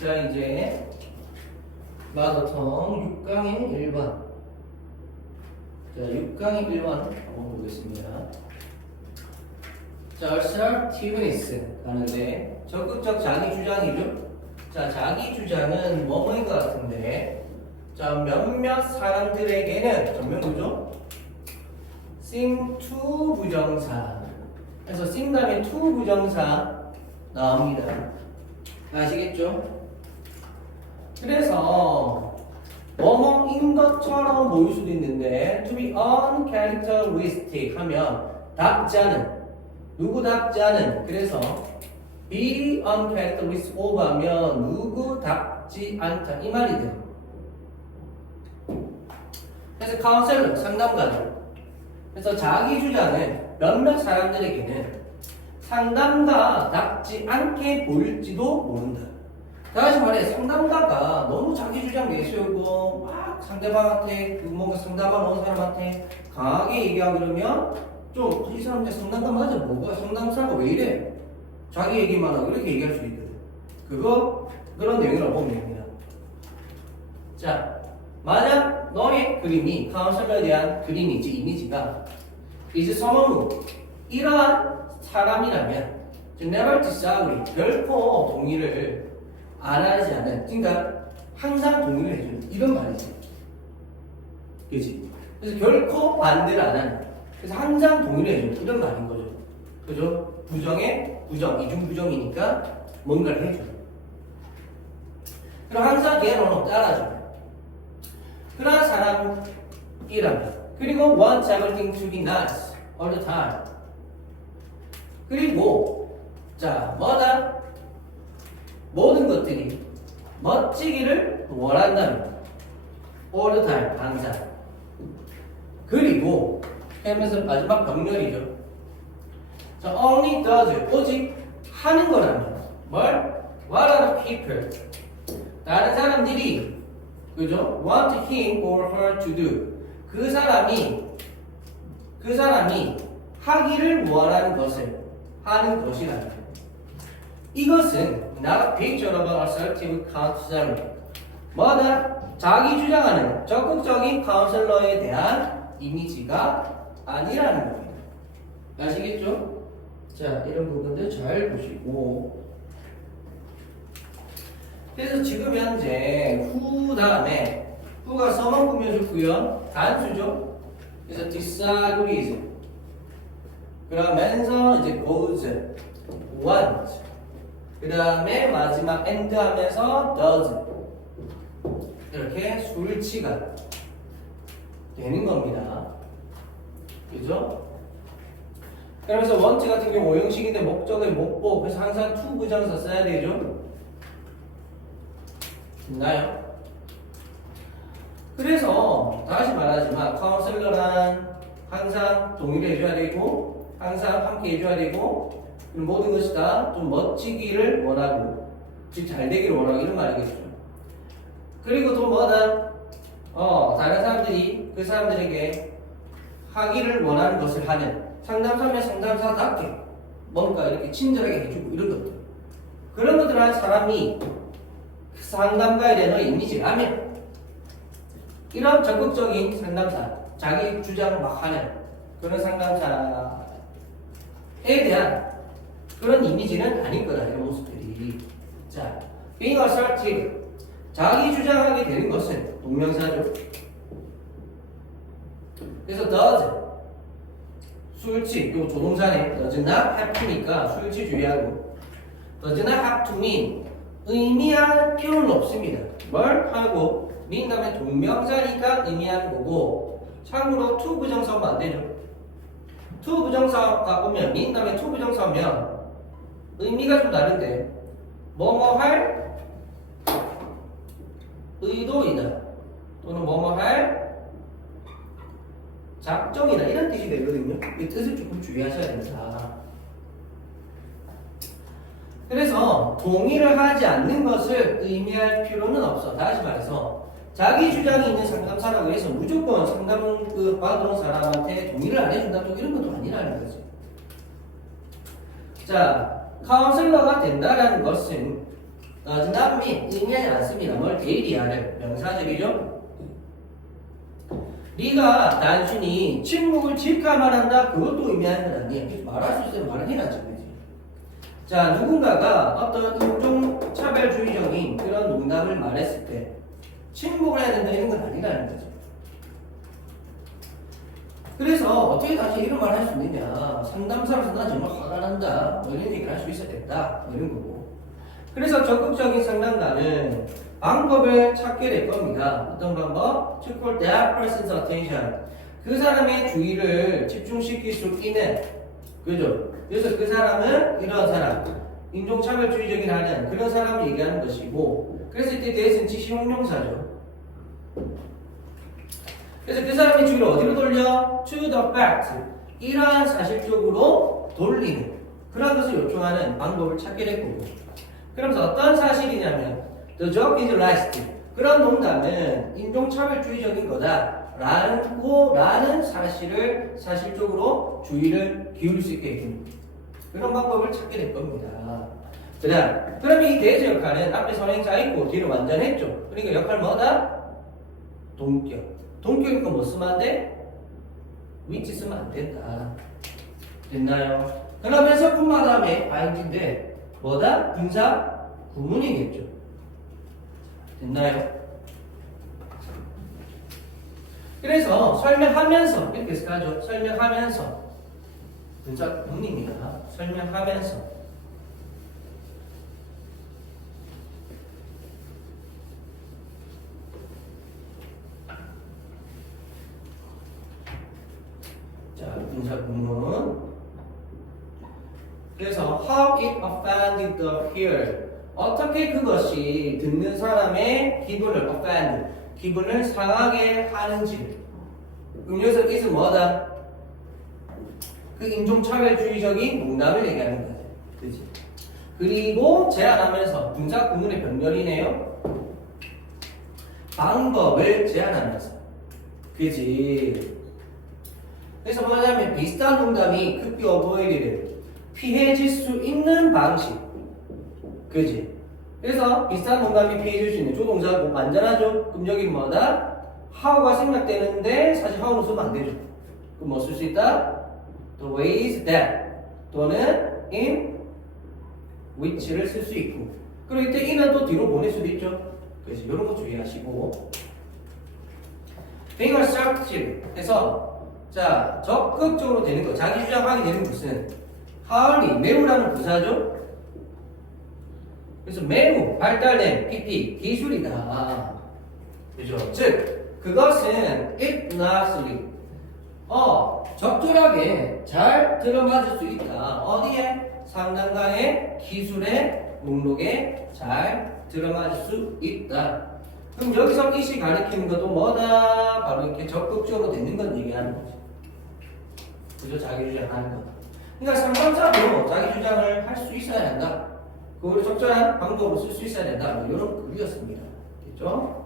자, 이제 마더텅 6강의 1번. 자, 6강의 1번 한번 보겠습니다. 자, assertiveness 하는데 적극적 자기 주장이죠. 자, 자기 주장은 뭐뭐인 것 같은데 자, 몇몇 사람들에게는 전명구죠. seem to 부정사. 그래서 seem 다음에 to 부정사 나옵니다. 아시겠죠? 그래서 뭐뭐인 것처럼 보일 수도 있는데 to be uncharacteristic 하면 답자는 누구 답자는 그래서 be uncharacteristic of 하면 누구 답지 않다 이 말이 돼요. 그래서 카운셀러 상담가들 그래서 자기 주장은 몇몇 사람들에게는 상담가 답지 않게 보일지도 모른다. 다시 말해 상담가가 너무 자기 주장 내세우고 막 상대방한테 그 뭔가 상담하러 온 사람한테 강하게 얘기하고 그러면 좀 이 사람 이제 상담가 맞아. 뭐가 상담사가 왜 이래? 자기 얘기만 하고 이렇게 얘기할 수 있거든. 그거 그런 내용이라고 보면 됩니다. 자 만약 너의 그림이 카운셀러에 대한 그림이지 이미지가 someone who 이러한 사람이라면 never disagree 결코 동의를 안 하지 않는 그러니까 항상 동의를 해주는 이런 말이지 그지? 그래서 결코 반대를 안 하는 그래서 항상 동의를 해주는 이런 말인 거죠. 그죠? 부정에 부정 이중 부정이니까 뭔가를 해줘 그럼 항상 걔는 따라줘 그런 사람이라면 그리고 want everything to be nice all the time. 그리고 자 뭐다 모든 것들이 멋지기를 원한다면 all the time 항상. 그리고 하면서 마지막 병렬이죠. 자 only does 오직 하는 거라면 뭘? What are people? 다른 사람들이 그죠? Want him or her to do. 그 사람이 그 사람이 하기를 원하는 것을 하는 것이라면 이것은 not a picture of an assertive counselor. 뭐다? 자기 주장하는 적극적인 카운셀러에 대한 이미지가 아니라는 겁니다. 아시겠죠? 자, 이런 부분들 잘 보시고. 그래서 지금 현재 후 다음에 후가 서만 꾸며줬고요. 단수죠. 그래서 disagrees. 그러면서 이제 goes, want. 그 다음에 마지막 end 하면서 does 이렇게 술치가 되는 겁니다. 그죠? 그러면서 want 같은 경우 오형식인데 목적의 목보 그래서 항상 to 부정사 써야 되죠? 있나요? 그래서 다시 말하지만 카운셀러란 항상 동의를 해줘야 되고 항상 함께 해줘야 되고 모든 것이 다 좀 멋지기를 원하고 즉잘 되기를 원하고 이런 말이겠죠. 그리고 또 뭐다? 어 다른 사람들이 그 사람들에게 하기를 원하는 것을 하는 상담사면 상담사답게 뭔가 이렇게 친절하게 해주고 이런 것들 그런 것들을 한 사람이 상담가에 대한 이미지라면 이런 적극적인 상담사 자기 주장을 막 하는 그런 상담사에 대한 그런 이미지는 아닐 거다 이런 모습들이. 자 being assertive 자기 주장하게 되는 것은 동명사죠. 그래서 does. 술치 요 조동사네. does not have to니까 술치 주의하고. does not have to mean 의미할 필요는 없습니다. 뭘 하고? mean 다음에 동명사니까 의미하는 거고 참고로 to 부정사면 안 되죠. to 부정사가 오면 mean 다음에 to 부정사면 의미가 좀 다른데. 뭐뭐 할 의도이다 또는 뭐뭐 할 작정이다 이런 뜻이 되거든요. 이 뜻을 조금 주의하셔야 됩니다. 그래서 동의를 하지 않는 것을 의미할 필요는 없어. 다시 말해서 자기 주장이 있는 상담사라고 해서 무조건 상담 그온 사람한테 동의를 안 해준다 또 이런 것도 아니라는 거지. 자 카운슬러가 된다라는 것은 mean 의미하지 않습니다. 뭘 데이리아를 명사절이죠. 네가 단순히 침묵을 지켜만 한다 그것도 의미하는 건 아니에요. 말할 수 있으면 말을. 그지? 자 누군가가 어떤 인종 차별주의적인 그런 농담을 말했을 때 침묵을 해야 된다 이런 건 아니라는 거죠. 그래서 어떻게 다시 이런 말 할 수 있느냐? 상담사로서 나 정말 화가 난다. 뭐 이런 얘기를 할 수 있어야 된다. 뭐 이런 거고. 그래서 적극적인 상담가는 방법을 찾게 될 겁니다. 어떤 방법? To call that person's attention. 그 사람의 주의를 집중시킬 수 있는 그죠? 그래서 그 사람은 이런 사람 인종차별주의적인 하는 그런 사람을 얘기하는 것이고 그래서 이때 대해서는 지시형용사죠 그래서 그 사람의 주의를 어디로 돌려? To the fact. 이러한 사실 쪽으로 돌리는 그런 것을 요청하는 방법을 찾게 될 거고. 그러면서 어떤 사실이냐면 The joke is last. 그런 농담은 인종차별주의적인 거다. 라고 라는 사실을 사실적으로 주의를 기울일 수 있게 해주는 그런 방법을 찾게 될 겁니다. 그 다음, 그러면 이 대조 역할은 앞에 선행자 있고 뒤로 완전했죠. 그러니까 역할 뭐다? 동격. 동격이니까 뭐 쓰면 안 돼? 위치 쓰면 안 된다. 됐나요? 그러면서 분마 다음에 ing인데 뭐다? 분사 구문이겠죠. 됐나요? 그래서 설명하면서 이렇게 쓰죠. 설명하면서 분사 구문입니다. 설명하면서 자, 분사 구문. 그래서 how it offended the hearer. 어떻게 그것이 듣는 사람의 기분을 offend, 기분을 상하게. 그럼 여기서 it은 뭐다? 그 인종차별주의적인 농담을 얘기하는 거지. 그지? 그리고 제안하면서 분사 구문의 변별이네요. 방법을 제안하면서. 그지? 그래서 뭐냐면 비슷한 농담이 be avoided 피해질 수 있는 방식 그지? 그래서 비슷한 농담이 피해질 수 있는 조동사 뭐 완전하죠? 그럼 여기는 뭐다? how가 생략되는데 사실 how는 쓰면 안 되죠 그럼 뭐 쓸 수 있다? the ways that 또는 in which를 쓸 수 있고 그리고 이때 in은 또 뒤로 보낼 수도 있죠 그래서 이런 거 주의하시고 being assertive 해서 자, 적극적으로 되는 거. 자기 주장하게 되는 것은 하얼리, 매우라는 부사죠. 그래서 매우 발달된 PP, 기술이다. 그죠? 즉, 그것은 입나스리, 어, 적절하게 잘 들어맞을 수 있다. 어디에? 상당가의 기술의 목록에 잘 들어맞을 수 있다. 그럼 여기서 이시 가리키는 것도 뭐다? 바로 이렇게 적극적으로 되는 건 얘기하는 거지. 그죠? 자기 주장하는 거. 그러니까 상담자도 자기 주장을 할 수 있어야 한다. 그걸 적절한 방법으로 쓸 수 있어야 된다. 뭐 이런 글이었습니다. 됐죠?